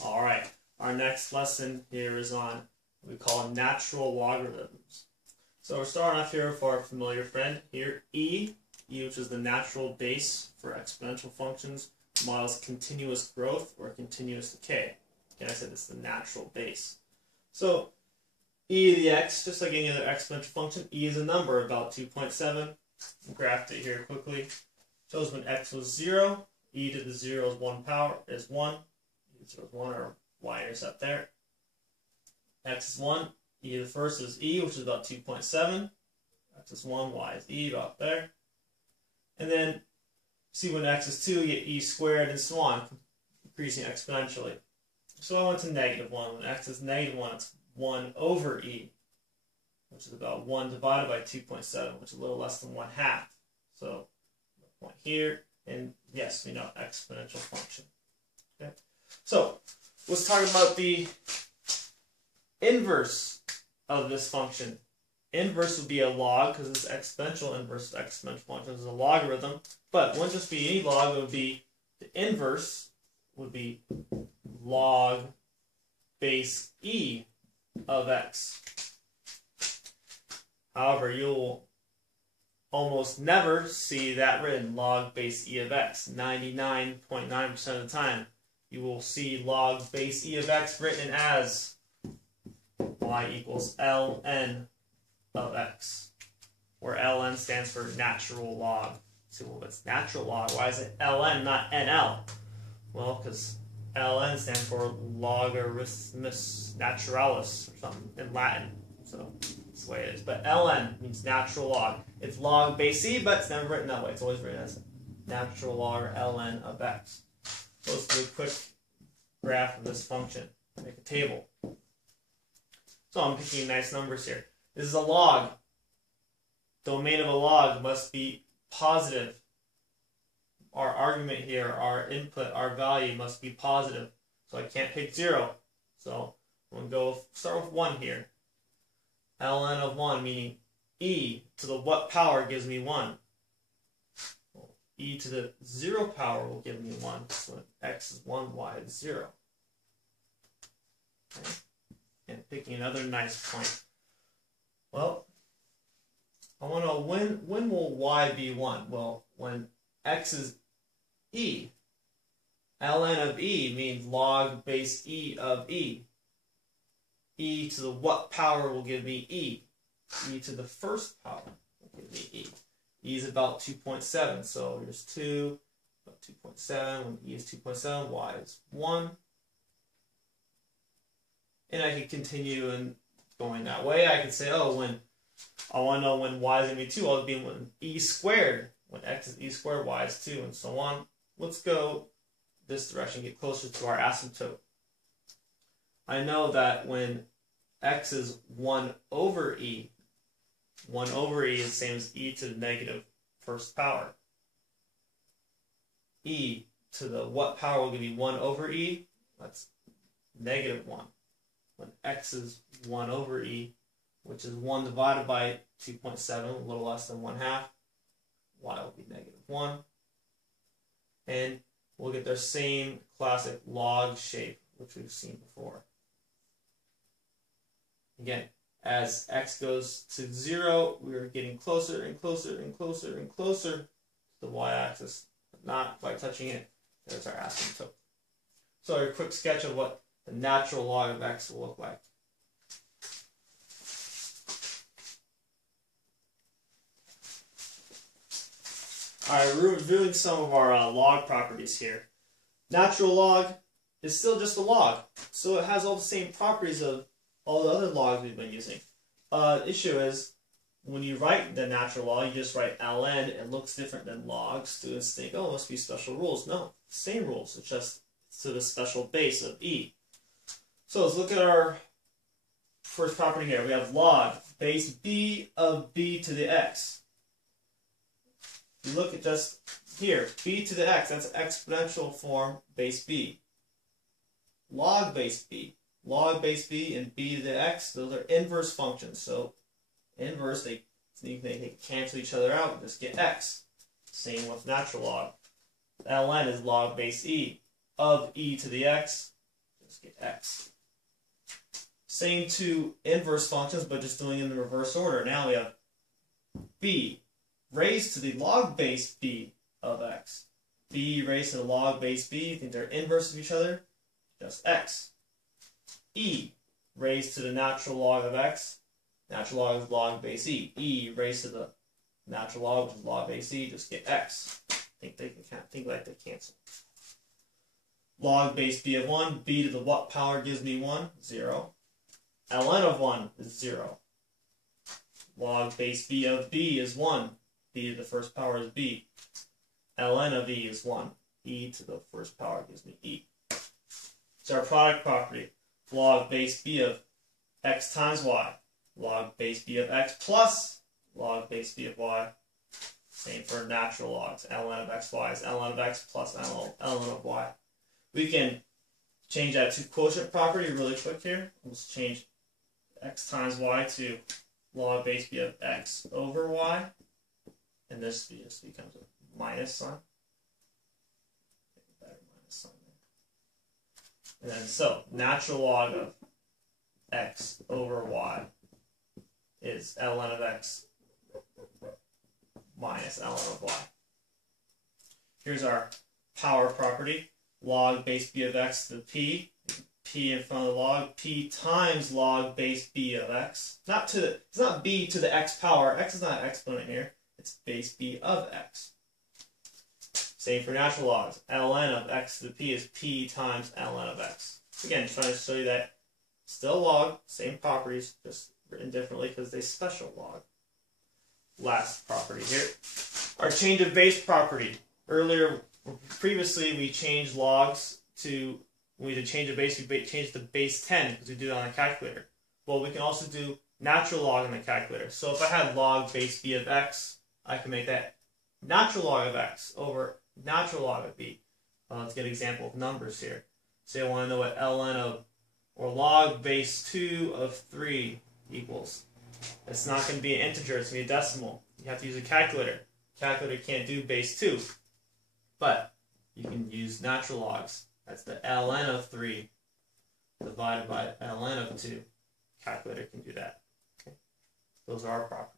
Alright, our next lesson here is on what we call natural logarithms. So we're starting off here with our familiar friend here, E, which is the natural base for exponential functions, models continuous growth or continuous decay. Okay, I said this is the natural base. So e to the x, just like any other exponential function, e is a number about 2.7. Graphed it here quickly. Shows when x was 0, e to the 0 is 1 power is 1. E to the 0 is 1, or y-intercept there. X is 1, e to the first is e, which is about 2.7. X is 1, y is e, about there. And then see when x is 2, you get e squared and so on, increasing exponentially. So I went to -1. When x is -1, it's 1 over e, which is about 1 divided by 2.7, which is a little less than 1/2. So, point here, and yes, we know exponential function. Okay, so let's talk about the inverse of this function. Inverse would be a log, because it's exponential inverse of exponential function is a logarithm, but it wouldn't just be any log, it would be the inverse would be log base e of x. However, you'll almost never see that written, log base e of x. 99.9% of the time, you will see log base e of x written as y equals ln of x, where ln stands for natural log. So, well, it's natural log. Why is it ln, not nl? Well, because ln stands for Logarithmus Naturalis, or something in Latin. So that's the way it is. But ln means natural log. It's log base e, but it's never written that way. It's always written as natural log, or ln of x. So let's do a quick graph of this function. Make a table. So I'm picking nice numbers here. This is a log. Domain of a log must be positive. Our argument here, our input, our value must be positive. So I can't pick 0. So I'm going to start with 1 here. ln of 1, meaning e to the what power gives me 1? Well, e to the 0 power will give me 1. So x is 1, y is 0. Okay. And picking another nice point. Well, I want to know when will y be 1? Well, when x is e. ln of e means log base e of e. E to the what power will give me e? E to the first power will give me e. E is about 2.7, so here's 2, about 2.7. When e is 2.7, y is 1. And I could continue and going that way. I could say, oh, when I want to know when y is going to be 2, I'll be when e squared. When x is e squared, y is 2, and so on. Let's go this direction, get closer to our asymptote. I know that when x is 1 over e, 1 over e is the same as e to the negative first power. E to the what power will give me 1 over e? That's -1. When x is 1 over e, which is 1 divided by 2.7, a little less than 1/2, y will be -1. And we'll get their same classic log shape, which we've seen before. Again, as x goes to 0, we're getting closer and closer and closer and closer to the y-axis, but not by touching it. There's our asymptote. So a quick sketch of what the natural log of x will look like. Alright, we're reviewing some of our log properties here. Natural log is still just a log, so it has all the same properties of all the other logs we've been using. Issue is, when you write the natural log, you just write ln. It looks different than log. Students think, oh, it must be special rules. No, same rules. It's just to the special base of e. So let's look at our first property here. We have log base b of b to the x. You look at just here, b to the x, that's exponential form base b. Log base b. Log base b and b to the x, those are inverse functions. So inverse, they cancel each other out and just get x. Same with natural log. ln is log base e of e to the x. just get x. Same to inverse functions, but just doing it in the reverse order. Now we have b raised to the log base b of x. B raised to the log base b, you think they're inverse of each other? Just x. E raised to the natural log of x. Natural log is log base e. E raised to the natural log, which is log base e, just get x. Think like they cancel. Log base b of 1, b to the what power gives me 1? 0. ln of 1 is 0. Log base b of b is 1. B to the first power is b. ln of e is 1. E to the first power gives me e. So our product property, log base b of x times y. Log base b of x plus log base b of y. Same for natural logs. ln of xy is ln of x plus ln of y. We can change that to quotient property really quick here. Let's change x times y to log base b of x over y. And this just becomes a minus sign. Better minus sign there. And then so natural log of x over y is ln of x minus ln of y. Here's our power property. Log base b of x to the p. P in front of the log. P times log base b of x. It's not b to the x power. X is not an exponent here. It's base b of x. Same for natural logs. ln of x to the p is p times ln of x. Again, trying to show you that still log, same properties, just written differently because they special log. Last property here. Our change of base property. Previously we changed logs to, when we did change of base, we changed to base 10 because we do it on a calculator. Well, we can also do natural log in the calculator. So if I had log base b of x, I can make that natural log of x over natural log of b. Let's get an example of numbers here. Say I want to know what ln of, or log base 2 of 3 equals. It's not going to be an integer, it's going to be a decimal. You have to use a calculator. Calculator can't do base 2. But you can use natural logs. That's the ln of 3 divided by ln of 2. Calculator can do that. Okay. Those are our properties.